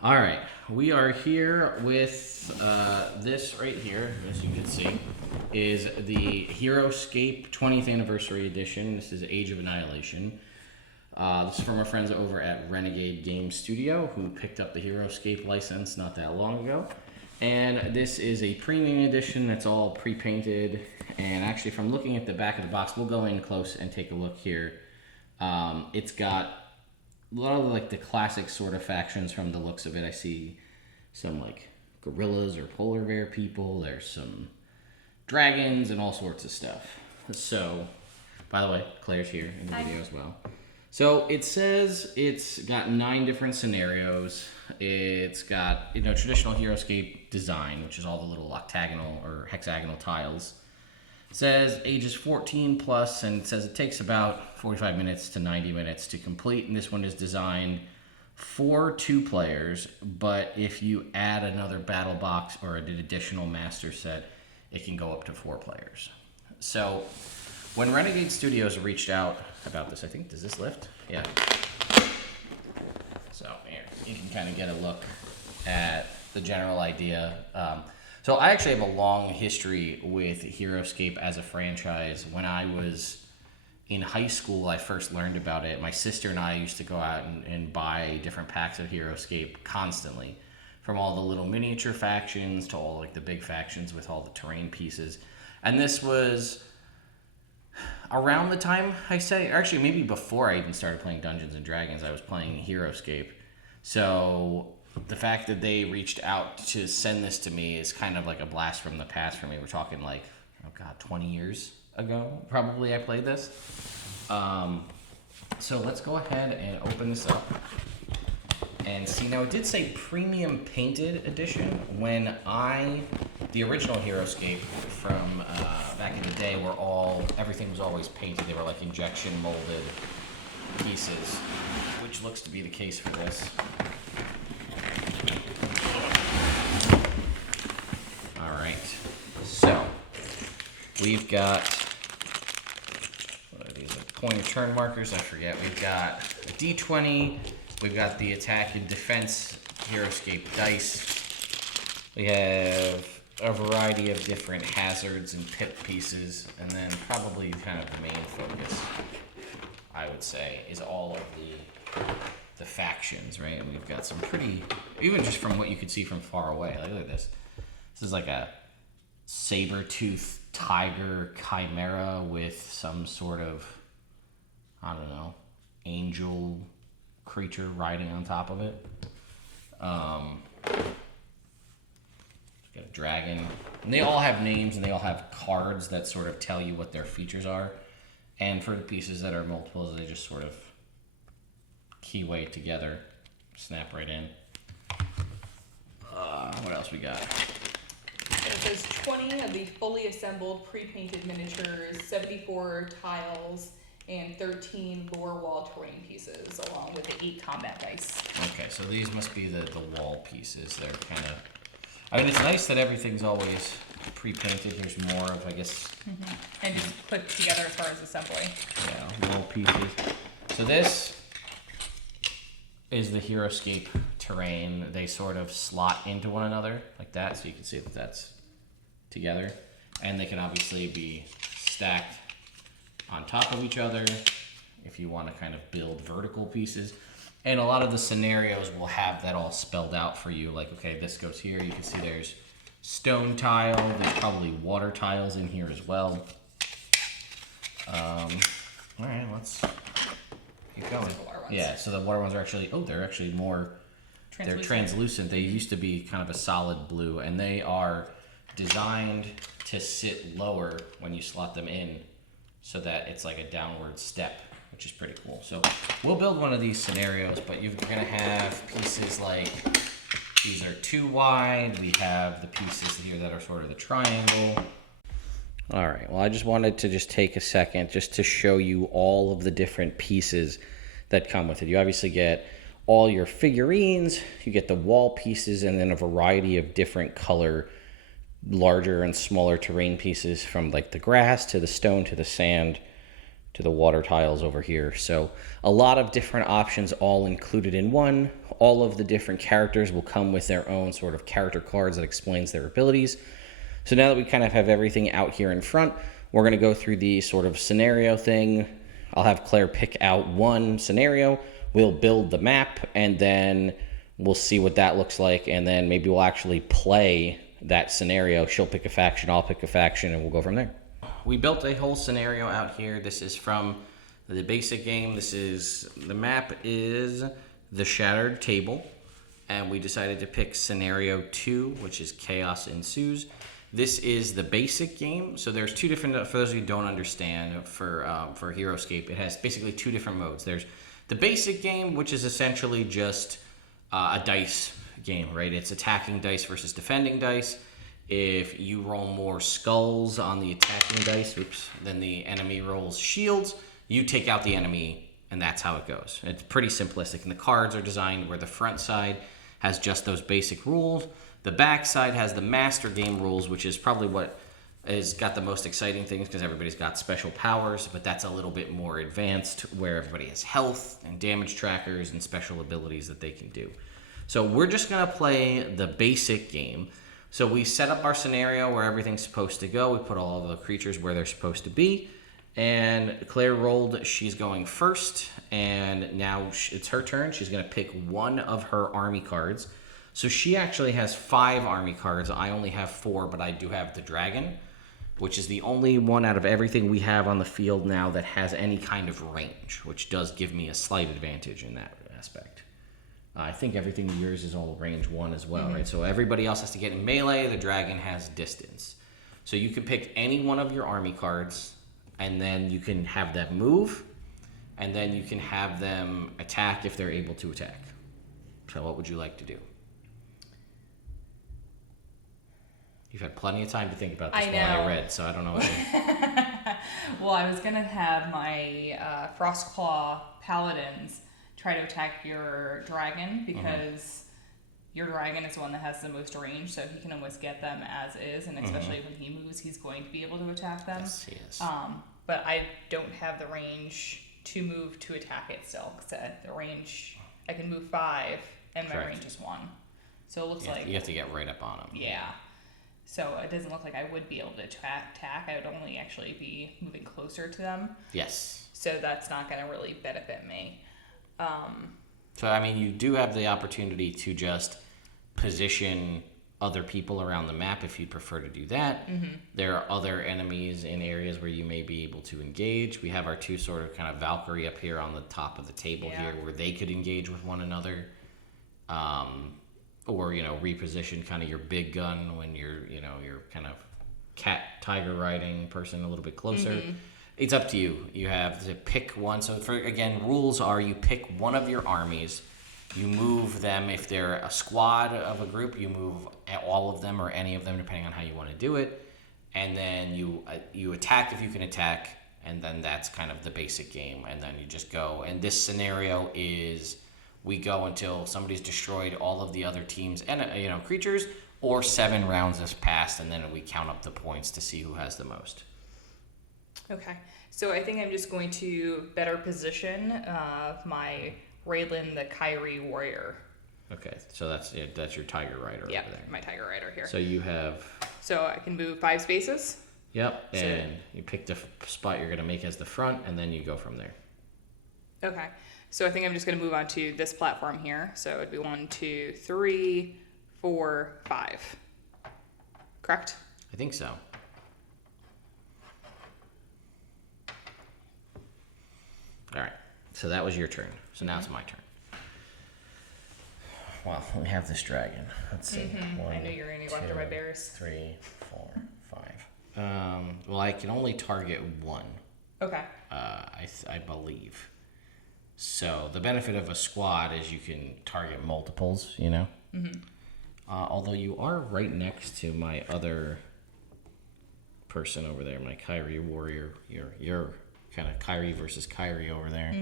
All right, we are here with this right here, as you can see, is the HeroScape 20th Anniversary Edition. This is Age of Annihilation. This is from our friends over at Renegade Game Studio, who picked up the HeroScape license not that long ago. And this is a premium edition that's all pre-painted. And actually, from looking at the back of the box, we'll go in close and take a look here. It's got a lot of like the classic sort of factions from the looks of it. I see some like gorillas or polar bear people. There's some dragons and all sorts of stuff. So, by the way, Claire's here in the video as well. So it says it's got 9 different scenarios. It's got, traditional HeroScape design, which is all the little octagonal or hexagonal tiles. It says ages 14 plus, and it says it takes about 45 minutes to 90 minutes to complete. And this one is designed for 2 players, but if you add another battle box or an additional master set, it can go up to 4 players. So when Renegade Studios reached out about this, I think, does this lift? Yeah. So here, you can kind of get a look at the general idea. So I actually have a long history with HeroScape as a franchise. When I was in high school, I first learned about it. My sister and I used to go out and buy different packs of HeroScape constantly, from all the little miniature factions to all like the big factions with all the terrain pieces. And this was around the time, I say, actually maybe before I even started playing Dungeons and Dragons, I was playing HeroScape. So the fact that they reached out to send this to me is kind of like a blast from the past for me. We're talking like, 20 years ago, probably I played this. So let's go ahead and open this up and see. Now it did say premium painted edition. When the original HeroScape from back in the day everything was always painted. They were like injection molded pieces, which looks to be the case for this. So, we've got, what are these, like point of turn markers? I forget. We've got a D20. We've got the attack and defense HeroScape dice. We have a variety of different hazards and pip pieces. And then probably kind of the main focus, I would say, is all of the factions, right? And we've got some pretty, even just from what you could see from far away. Like, look at this. This is like a saber-toothed tiger chimera with some sort of, angel creature riding on top of it. Got a dragon. And they all have names and they all have cards that sort of tell you what their features are. And for the pieces that are multiples, they just sort of keyway together, snap right in. What else we got? It says 20 of the fully assembled pre-painted miniatures, 74 tiles, and 13 lore wall terrain pieces, along with the 8 combat dice. Okay, so these must be the wall pieces. They're kind of... it's nice that everything's always pre-painted. Here's more of, I guess... Mm-hmm. And just put together as far as assembly. Yeah, wall pieces. So this is the HeroScape terrain. They sort of slot into one another like that, so you can see that that's together. And they can obviously be stacked on top of each other if you want to kind of build vertical pieces. And a lot of the scenarios will have that all spelled out for you. Like, okay, this goes here. You can see there's stone tile. There's probably water tiles in here as well. All right, let's keep going. Yeah, so the water ones are actually, they're actually more, they're translucent. They used to be kind of a solid blue, and they are designed to sit lower when you slot them in so that it's like a downward step, which is pretty cool. So we'll build one of these scenarios, but you're gonna have pieces like, these are 2 wide. We have the pieces here that are sort of the triangle. All right, well, I just wanted to just take a second just to show you all of the different pieces that come with it. You obviously get all your figurines, you get the wall pieces, and then a variety of different color, larger and smaller terrain pieces, from like the grass to the stone to the sand to the water tiles over here. So a lot of different options all included in one. All of the different characters will come with their own sort of character cards that explains their abilities. So now that we kind of have everything out here in front, we're going to go through the sort of scenario thing. I'll have Claire pick out one scenario. We'll build the map, and then we'll see what that looks like, and then maybe we'll actually play that scenario. She'll pick a faction, I'll pick a faction, and we'll go from there. We built a whole scenario out here. This is from the basic game. The map is the Shattered Table, and we decided to pick scenario 2, which is Chaos Ensues. This is the basic game. So there's two different, for those of you who don't understand, for HeroScape, it has basically two different modes. There's the basic game, which is essentially just a dice game, right? It's attacking dice versus defending dice. If you roll more skulls on the attacking dice, then the enemy rolls shields, you take out the enemy, and that's how it goes. It's pretty simplistic, and the cards are designed where the front side has just those basic rules. The back side has the master game rules, which is probably what has got the most exciting things because everybody's got special powers, but that's a little bit more advanced where everybody has health and damage trackers and special abilities that they can do. So we're just going to play the basic game. So we set up our scenario where everything's supposed to go. We put all of the creatures where they're supposed to be. And Claire rolled, she's going first, and now it's her turn. She's going to pick one of her army cards. So she actually has 5 army cards. I only have 4, but I do have the dragon, which is the only one out of everything we have on the field now that has any kind of range, which does give me a slight advantage in that aspect. I think everything yours is all range 1 as well, right? So everybody else has to get in melee. The dragon has distance. So you can pick any one of your army cards, and then you can have them move, and then you can have them attack if they're able to attack. So what would you like to do? You've had plenty of time to think about this while I read, so I don't know what Well, I was going to have my Frostclaw Paladins try to attack your dragon because your dragon is the one that has the most range, so he can almost get them as is, and especially when he moves, he's going to be able to attack them. Yes, he is. But I don't have the range to move to attack it still, because the range, I can move 5, and my range is 1. So it looks like... You have to get right up on him. Yeah. So it doesn't look like I would be able to attack. I would only actually be moving closer to them. Yes. So that's not going to really benefit me. So, I mean, you do have the opportunity to just position other people around the map if you'd prefer to do that. There are other enemies in areas where you may be able to engage. We have our 2 sort of kind of Valkyrie up here on the top of the table here where they could engage with one another. Or, reposition kind of your big gun when you're kind of tiger riding person a little bit closer. It's up to you. You have to pick one. So, rules are you pick one of your armies. You move them. If they're a squad of a group, you move all of them or any of them, depending on how you want to do it. And then you attack if you can attack. And then that's kind of the basic game. And then you just go. And this scenario is... we go until somebody's destroyed all of the other teams and creatures, or 7 rounds has passed, and then we count up the points to see who has the most. Okay, so I think I'm just going to better position my Raylan the Kyrie warrior. Okay, so that's your Tiger Rider over there. My Tiger Rider here. So you have... So I can move 5 spaces? Yep, and you pick the spot you're going to make as the front, and then you go from there. Okay. So I think I'm just going to move on to this platform here. So it'd be 1, 2, 3, 4, 5. Correct? I think so. All right. So that was your turn. So now it's my turn. Well, we have this dragon. Let's see. 1, I knew you were going to go after my bears. 3, 4, 5. Well, I can only target 1. Okay. I believe. So the benefit of a squad is you can target multiples, although you are right next to my other person over there, my Kyrie warrior. You're kind of Kyrie versus Kyrie over there.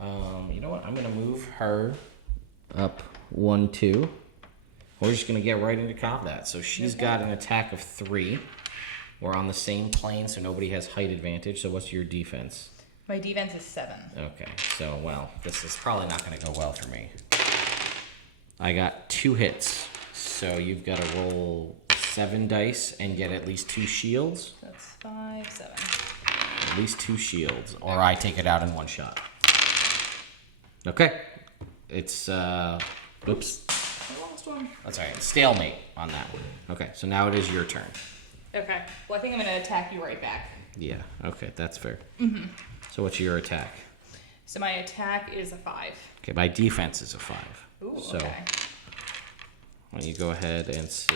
You know what? I'm going to move her up 1, 2. We're just going to get right into combat. So she's got an attack of 3. We're on the same plane, so nobody has height advantage. So what's your defense? My defense is 7. Okay, so, well, this is probably not going to go well for me. I got 2 hits, so you've got to roll 7 dice and get at least 2 shields. That's 5, 7. At least 2 shields, or I take it out in one shot. Okay. It's, oops. I lost one. That's all right. Stalemate on that one. Okay, so now it is your turn. Okay. Well, I think I'm going to attack you right back. Yeah, okay, that's fair. Mm-hmm. So what's your attack? So my attack is a 5. Okay, my defense is a 5. Ooh, so, okay. why don't you go ahead and see.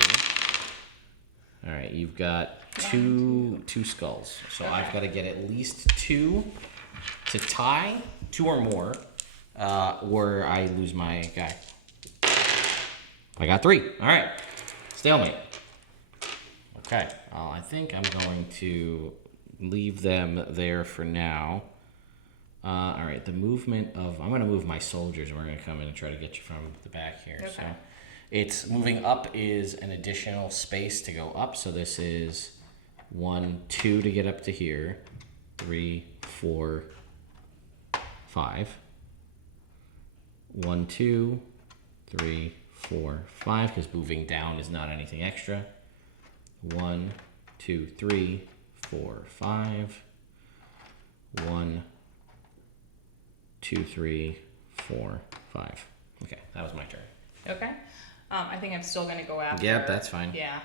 All right, you've got two skulls. So Okay. I've got to get at least 2 to tie, 2 or more, or I lose my guy. I got 3. All right, stalemate. Okay, I think I'm going to leave them there for now. All right, the movement of... I'm going to move my soldiers, and we're going to come in and try to get you from the back here. Okay. So it's moving up is an additional space to go up. So this is 1, 2 to get up to here. 3, 4, 5. 1, 2, 3, 4, 5, because moving down is not anything extra. 1, 2, 3, 4, 5. 1, 2, 3, 4, 5. Okay, that was my turn. Okay. I think I'm still going to go after... Yep, that's fine. Yeah.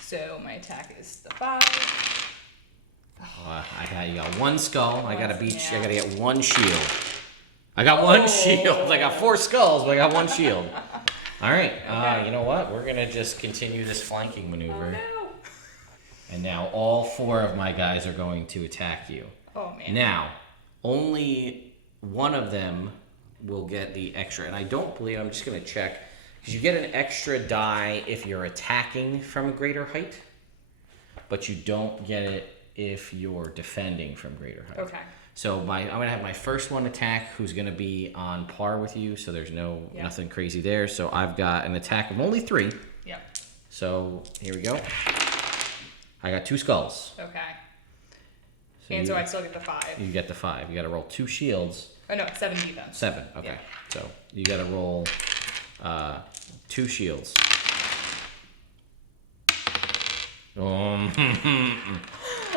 So my attack is the 5. You got 1 skull. I gotta beat. Yeah. I gotta get 1 shield. I got 1 shield. I got 4 skulls, but I got 1 shield. All right. Okay. You know what? We're gonna just continue this flanking maneuver. Oh, no. And now all 4 of my guys are going to attack you. Oh, man. Now, only one of them will get the extra, and I don't believe. I'm just gonna check because you get an extra die if you're attacking from a greater height, but you don't get it if you're defending from greater height. Okay. So I'm gonna have my first one attack, who's gonna be on par with you. So there's nothing crazy there. So I've got an attack of only 3. Yep. So here we go. I got 2 skulls. Okay. So So I still get the 5. You get the 5. You got to roll 2 shields. Oh, no, 7 defense. 7. Okay. Yeah. So you got to roll 2 shields.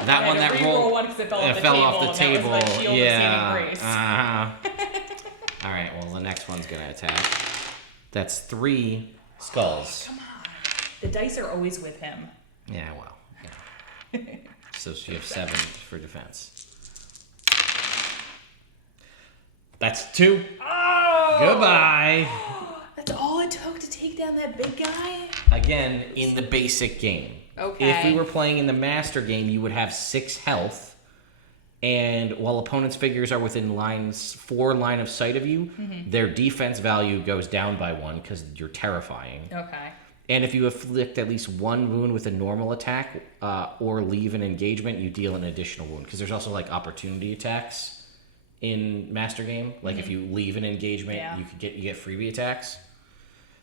That one that rolled. One because it fell off the table. That was my shield of saving grace. All right. Well, the next one's gonna attack. That's 3 skulls. Come on. The dice are always with him. Yeah. Well. Yeah. So you have 7 for defense. That's 2. Oh! Goodbye. That's all it took to take down that big guy? Again, in the basic game. Okay. If we were playing in the master game, you would have 6 health, and while opponents' figures are within 4 line of sight of you, their defense value goes down by 1 because you're terrifying. Okay. And if you afflict at least 1 wound with a normal attack or leave an engagement, you deal an additional wound. Because there's also like opportunity attacks in master game. Like if you leave an engagement, Yeah. you get freebie attacks.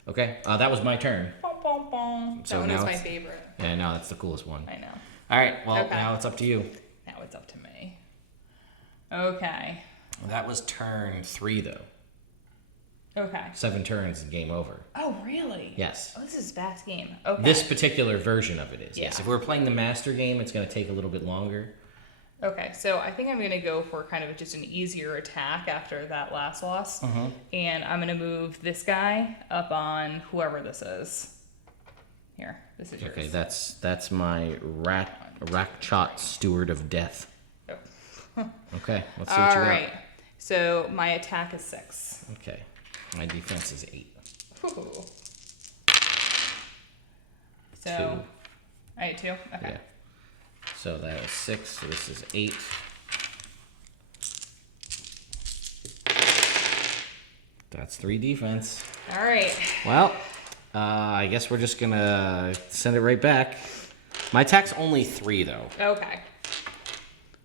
Okay, that was my turn. Bom, bom, bom. So that one now is my it's- favorite. Yeah, no, that's the coolest one. I know. All right, well, Okay. now it's up to you. Now it's up to me. Okay. That was turn 3, though. Okay. 7 turns and game over. Oh, really? Yes. Oh, this is a fast game. Okay. This particular version of it is. Yes. Yeah. If we were playing the master game, it's going to take a little bit longer. Okay, so I think I'm going to go for kind of just an easier attack after that last loss. And I'm going to move this guy up on whoever this is. Here, this is yours. Okay, that's my Rakchot Steward of Death. Oh. Okay, let's see what you All got. right, so my attack is 6. Okay, my defense is 8. Ooh. So, 2. I had 2? Okay. Yeah. So that is 6, so this is 8. That's 3 defense. All right. Well, I guess we're just gonna send it right back. My attack's only 3, though. Okay.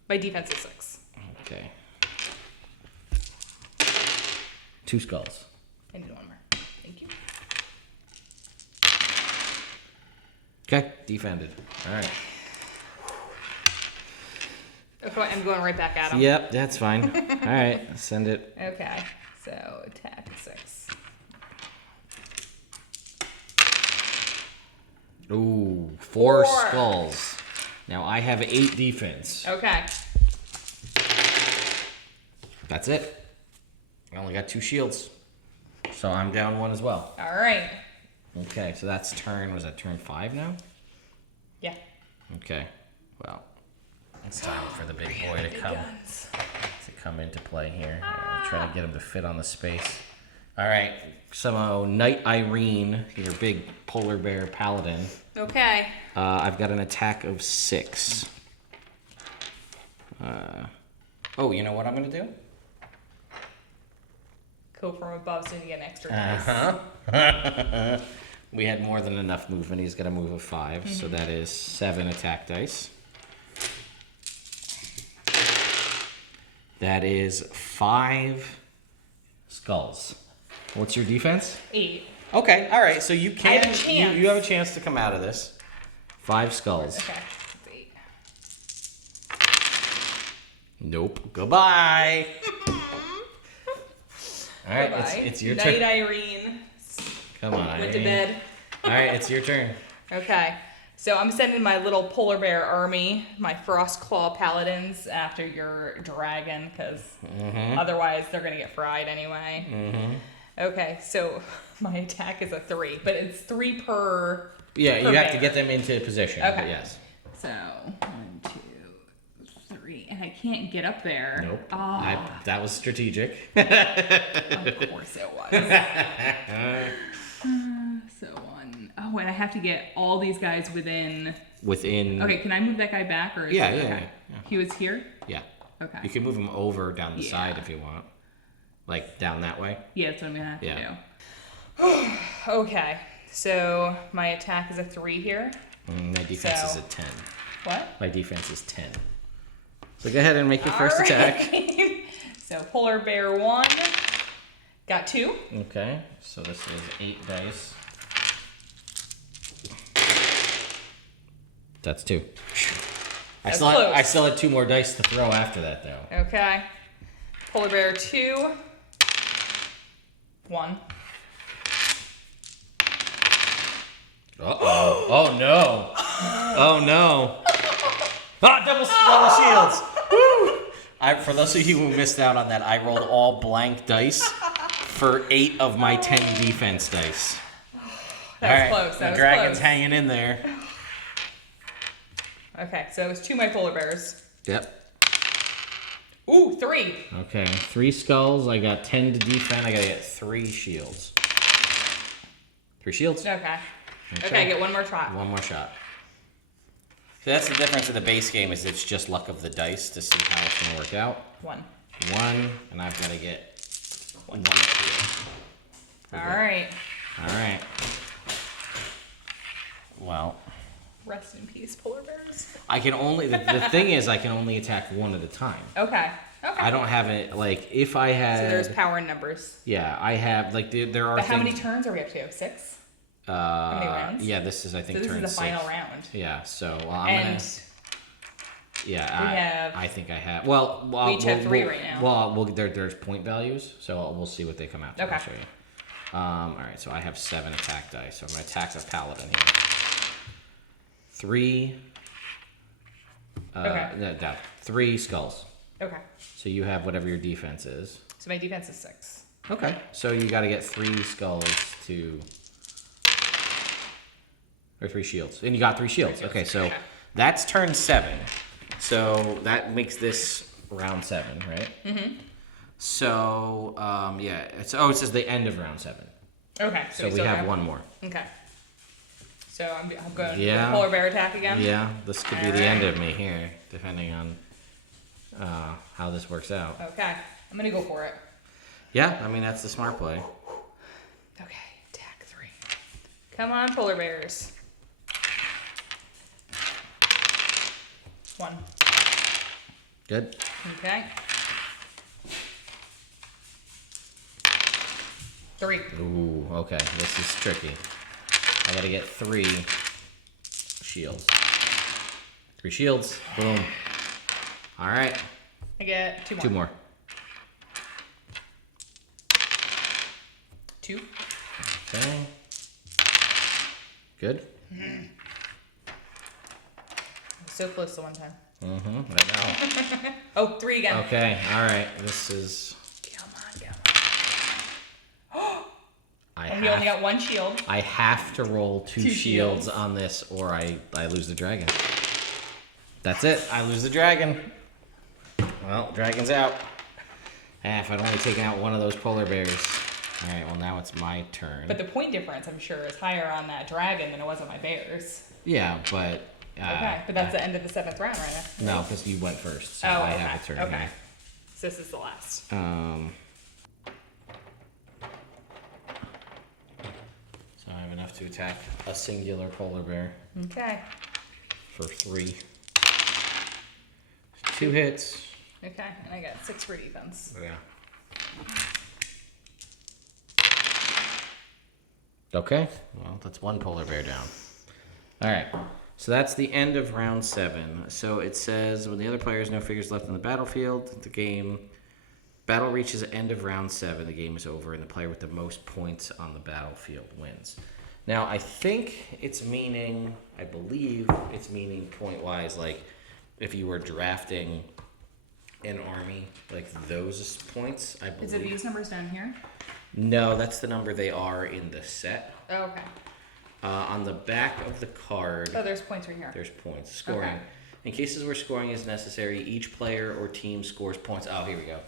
My defense is 6. Okay. 2 skulls. I need 1 more. Thank you. Okay, defended. All right. Okay, I'm going right back at him. Yep, that's fine. All right, send it. Okay, so attack 6. Ooh, 4 skulls. Now I have 8 defense. Okay. That's it. I only got 2 shields. So I'm down 1 as well. All right. Okay, so that's turn, was that turn 5 now? Yeah. Okay, well, it's time for the big boy to come into play here. Try to get him to fit on the space. All right, so Knight Irene, your big polar bear paladin. Okay. I've got an attack of 6. Oh, you know what I'm gonna do? Go from above so you get an extra dice. We had more than enough movement. He's got a move of 5, so that is 7 attack dice. That is 5 skulls. What's your defense? 8. Okay, all right. So you can. I have a chance. You have a chance to come out of this. 5 skulls. Okay. That's 8. Nope. Goodbye. All right, it's your Night turn. Irene. Come on, Went to Irene. bed. All right, it's your turn. Okay. So I'm sending my little polar bear army, my frost claw paladins, after your dragon, because otherwise they're gonna get fried anyway. Okay, so my attack is a 3, but it's 3 per. Yeah, per you have to bear. get them into position. Okay. But yes. So 1, 2, 3, and I can't get up there. Nope. Oh, That was strategic. of course it was. So 1. Oh, and I have to get all these guys within. Within. Okay, can I move that guy back or? Is Yeah, it, yeah, okay. yeah. He was here. Yeah. Okay. You can move them over down the Yeah. side if you want. Like down that way. Yeah, that's what I'm gonna have Yeah. to do. Okay, so my attack is a 3 here. My defense is So- a 10. What? My defense is 10. So go ahead and make your first attack. So polar bear 1 got 2. Okay, so this is 8 dice. That's 2. I That's still close. had 2 more dice to throw after that though. Okay. Polar bear 2. 1. Uh-oh. Oh no. Oh no. Ah, double shields. Woo! For those of you who missed out on that, I rolled all blank dice for 8 of my 10 defense dice. That was close. That the was dragon's close. hanging in there. Okay, so it was 2 my polar bears. Yep. Ooh, 3. Okay, 3 skulls. I got 10 to defend. I gotta get 3 shields. 3 shields. Okay. Okay, get 1 more shot. 1 more shot. So that's the difference of the base game, is it's just luck of the dice to see how it's gonna work out. 1. 1, and I've gotta get 1 shield. Alright. Alright. Well, Rest in peace, polar bears. I can only, the thing is, I can only attack 1 at a time. Okay. Okay. I don't have it, like, if I had... So there's power in numbers. Yeah, I have, like, there are But how things... many turns are we up to? 6? How many rounds? Yeah, this is, I think, So this turn is the 6. final round. Yeah, so I'm And gonna... Yeah, we have- I think I have... Well, we each have 3 right now. Well, there's point values, so we'll see what they come out to. Okay. I'll show you. Alright, so I have 7 attack dice, so I'm gonna attack a paladin here. 3... Okay. No, 3 skulls. Okay. So you have whatever your defense is. So my defense is 6. Okay. So you got to get 3 skulls to... Or 3 shields. And you got 3 shields. Okay, so Okay. that's turn 7. So that makes this round 7, right? Mm-hmm. So, yeah. It says the end of round 7. Okay. So we still have 1 more. Okay. So I'm going Yeah. polar bear attack again? Yeah, this could be the end of me here, depending on how this works out. Okay. I'm going to go for it. Yeah, I mean, that's the smart play. Okay. Attack 3. Come on, polar bears. 1. Good. Okay. 3. Ooh, okay. This is tricky. I gotta get 3 shields. 3 shields. Boom. All right. I get 2 more. 2 more. 2. Okay. Good. So close to 1 time. I know. Oh, 3 again. Okay. All right. This is. Come on. I And we only got 1 shield. I have to roll 2 2 shields shields. on this, or I lose the dragon. That's it. I lose the dragon. Well, dragon's out. If I'd only taken out one of those polar bears. All right. Well, now it's my turn. But the point difference, I'm sure, is higher on that dragon than it was on my bears. Yeah, but. Okay, but that's the end of the 7th round, right? No, because you went first. So Oh, I okay. have a turn Okay. here. So this is the last. So I have enough to attack a singular polar bear Okay. for 3. 2 hits. Okay, and I got 6 for defense. Yeah. Okay. Well, that's 1 polar bear down. All right. So that's the end of round 7. So it says when the other player has no figures left on the battlefield, battle reaches the end of round 7. The game is over, and the player with the most points on the battlefield wins. Now, I believe it's meaning point-wise, like if you were drafting an army, like those points, I believe. Is it these numbers down here? No, that's the number they are in the set. Oh, okay. On the back of the card, Oh, there's points right here. there's points. Scoring. Okay. In cases where scoring is necessary, each player or team scores points. Oh, here we go.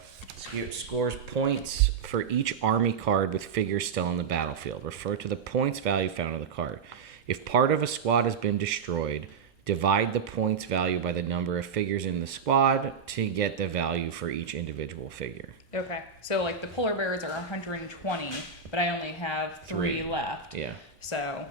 Scores points for each army card with figures still on the battlefield. Refer to the points value found on the card. If part of a squad has been destroyed, divide the points value by the number of figures in the squad to get the value for each individual figure. Okay, so like the polar bears are 120, but I only have 3 left. Yeah. So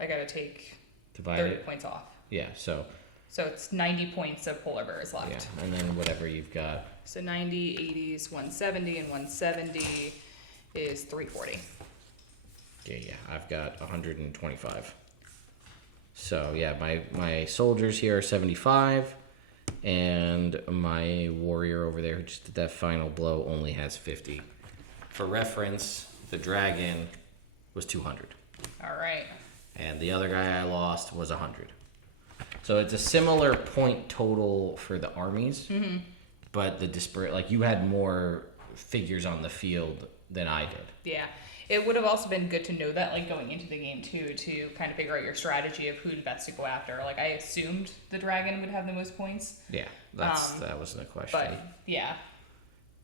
I gotta take Divide 30 it. points off. Yeah, so So it's 90 points of polar bears left. yeah, and then whatever you've got. So 90, 80s, 170, and 170 is 340. Yeah, I've got 125. So yeah, my soldiers here are 75, and my warrior over there who just did that final blow only has 50. For reference, the dragon was 200, All right. and the other guy I lost was 100. So it's a similar point total for the armies, but the disparate, like you had more figures on the field than I did. Yeah. It would have also been good to know that, like, going into the game, too, to kind of figure out your strategy of who best to go after. Like, I assumed the dragon would have the most points. Yeah, that wasn't a question. But, yeah.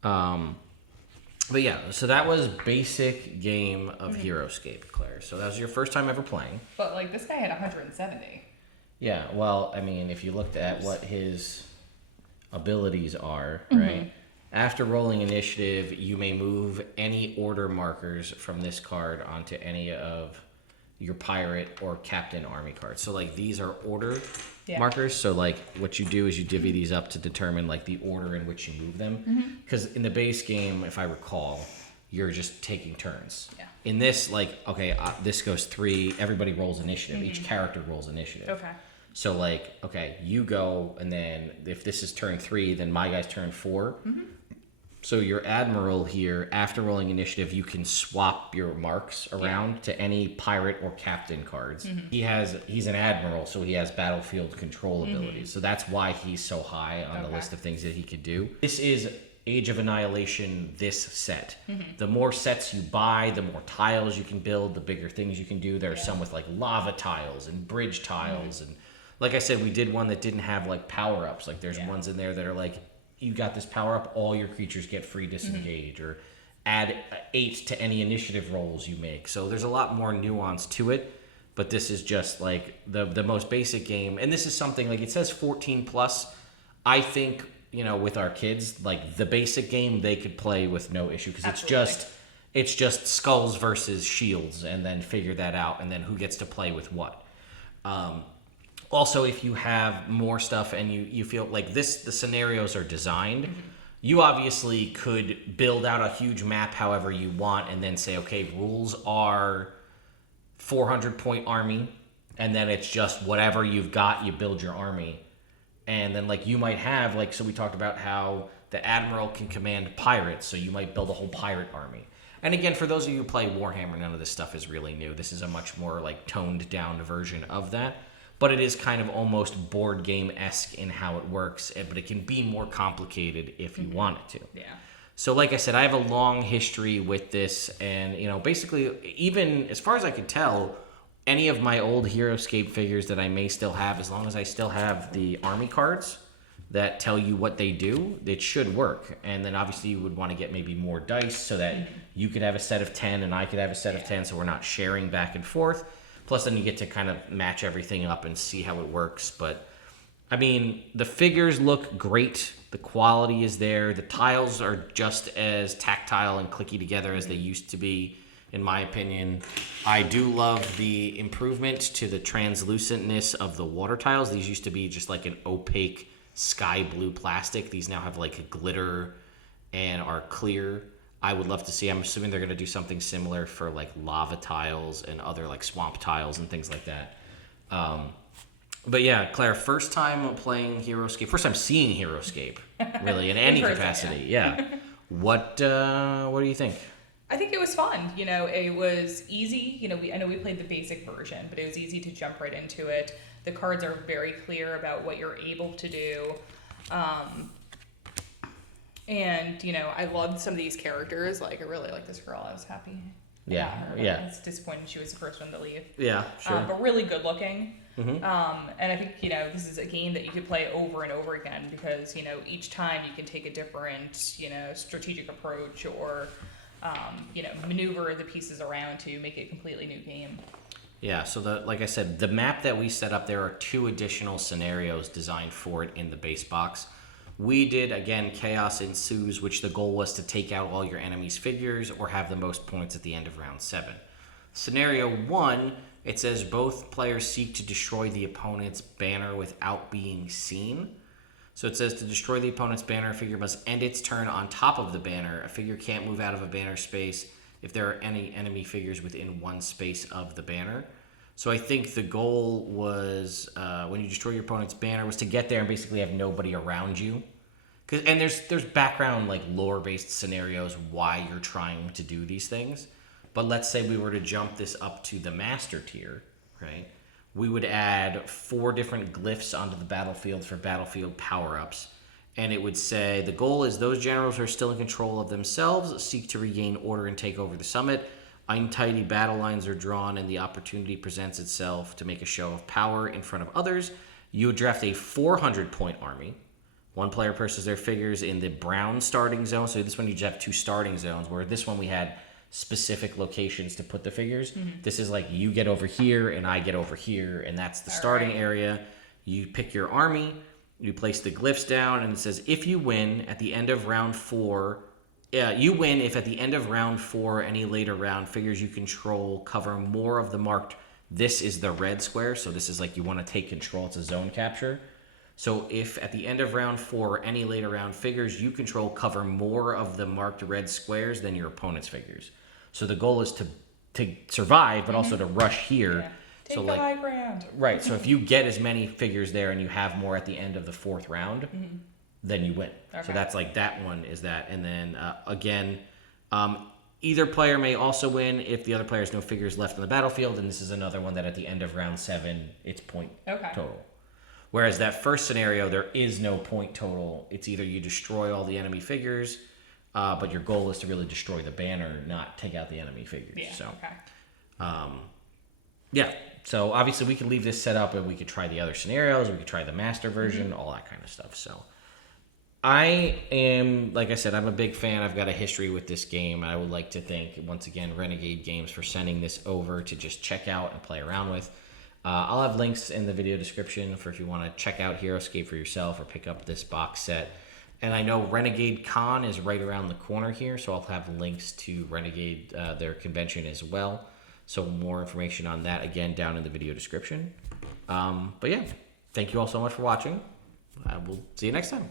But yeah, so that was basic game of Heroescape, Claire. So that was your first time ever playing. But, like, this guy had 170. Yeah, well, I mean, if you looked at what his abilities are, right? After rolling initiative, you may move any order markers from this card onto any of your pirate or captain army cards. So, like, these are order markers. So, like, what you do is you divvy these up to determine, like, the order in which you move them. Because in the base game, if I recall, you're just taking turns. Yeah. In this, like, okay, this goes 3, everybody rolls initiative. Each character rolls initiative. Okay. So, like, okay, you go, and then if this is turn 3, then my guy's turn 4. So your admiral here, after rolling initiative, you can swap your marks around to any pirate or captain cards. He's an admiral, so he has battlefield control abilities. So that's why he's so high on the list of things that he could do. This is Age of Annihilation, this set. The more sets you buy, the more tiles you can build, the bigger things you can do. There are some with like lava tiles and bridge tiles, and like I said, we did one that didn't have like power-ups. Like there's ones in there that are like, you got this power up, all your creatures get free disengage, or add 8 to any initiative rolls you make. So there's a lot more nuance to it, but this is just like the most basic game. And this is something like, it says 14 plus. I think, you know, with our kids, like the basic game they could play with no issue, because it's just skulls versus shields, and then figure that out, and then who gets to play with what. Also, if you have more stuff and you feel like the scenarios are designed, you obviously could build out a huge map however you want, and then say, okay, rules are 400-point army, and then it's just whatever you've got, you build your army. And then like you might have like, so we talked about how the admiral can command pirates, so you might build a whole pirate army. And again, for those of you who play Warhammer, none of this stuff is really new. This is a much more like toned down version of that. But it is kind of almost board game-esque in how it works, but it can be more complicated if you want it to. Yeah. So like I said, I have a long history with this, and you know, basically, even as far as I could tell, any of my old HeroScape figures that I may still have, as long as I still have the army cards that tell you what they do, it should work. And then obviously you would want to get maybe more dice so that you could have a set of 10 and I could have a set of 10, so we're not sharing back and forth. Plus then you get to kind of match everything up and see how it works. But I mean, the figures look great. The quality is there. The tiles are just as tactile and clicky together as they used to be, in my opinion. I do love the improvement to the translucentness of the water tiles. These used to be just like an opaque sky blue plastic. These now have like a glitter and are clear. I would love to see, I'm assuming they're going to do something similar for like lava tiles and other like swamp tiles and things like that. But yeah, Claire, first time playing HeroScape, first time seeing HeroScape, really, in any capacity. Yeah. What do you think? I think it was fun. You know, it was easy. You know, I know we played the basic version, but it was easy to jump right into it. The cards are very clear about what you're able to do. And, you know, I loved some of these characters. Like, I really like this girl. I was happy. Yeah, her. yeah. I was disappointed she was the first one to leave. Yeah, sure. But really good looking. Mm-hmm. And I think, you know, this is a game that you could play over and over again because, you know, each time you can take a different, you know, strategic approach or, you know, maneuver the pieces around to make it a completely new game. Yeah, so like I said, the map that we set up, there are 2 additional scenarios designed for it in the base box. We did, again, Chaos Ensues, which the goal was to take out all your enemy's figures or have the most points at the end of round 7. Scenario 1, it says both players seek to destroy the opponent's banner without being seen. So it says to destroy the opponent's banner, a figure must end its turn on top of the banner. A figure can't move out of a banner space if there are any enemy figures within one space of the banner. So I think the goal was, when you destroy your opponent's banner, was to get there and basically have nobody around you. And there's background, like, lore-based scenarios why you're trying to do these things. But let's say we were to jump this up to the master tier, right? We would add 4 different glyphs onto the battlefield for battlefield power-ups. And it would say, the goal is those generals who are still in control of themselves seek to regain order and take over the summit. Untidy battle lines are drawn and the opportunity presents itself to make a show of power in front of others. You would draft a 400-point army. One player places their figures in the brown starting zone. So this one you just have 2 starting zones, where this one we had specific locations to put the figures. Mm-hmm. This is like you get over here and I get over here, and that's the starting area. You pick your army, you place the glyphs down, and it says if you win at the end of round 4, you win if at the end of round 4 or any later round, figures you control cover more of the marked. This is the red square, so this is like you want to take control. It's a zone capture. So if at the end of round 4 or any later round, figures you control cover more of the marked red squares than your opponent's figures. So the goal is to survive, but also to rush here. Yeah. Take so the like, high ground. Right. So if you get as many figures there and you have more at the end of the 4th round, then you win. Okay. So that's like that one is that. And then again, either player may also win if the other player has no figures left on the battlefield. And this is another one that at the end of round 7, it's point total. Whereas that first scenario, there is no point total. It's either you destroy all the enemy figures, but your goal is to really destroy the banner, not take out the enemy figures. Yeah, so, okay. Yeah. So obviously we could leave this set up and we could try the other scenarios. We could try the master version, all that kind of stuff. So I am, like I said, I'm a big fan. I've got a history with this game. I would like to thank, once again, Renegade Games for sending this over to just check out and play around with. I'll have links in the video description for if you want to check out HeroScape for yourself or pick up this box set. And I know Renegade Con is right around the corner here, so I'll have links to Renegade, their convention as well. So more information on that, again, down in the video description. But yeah, thank you all so much for watching. We'll see you next time.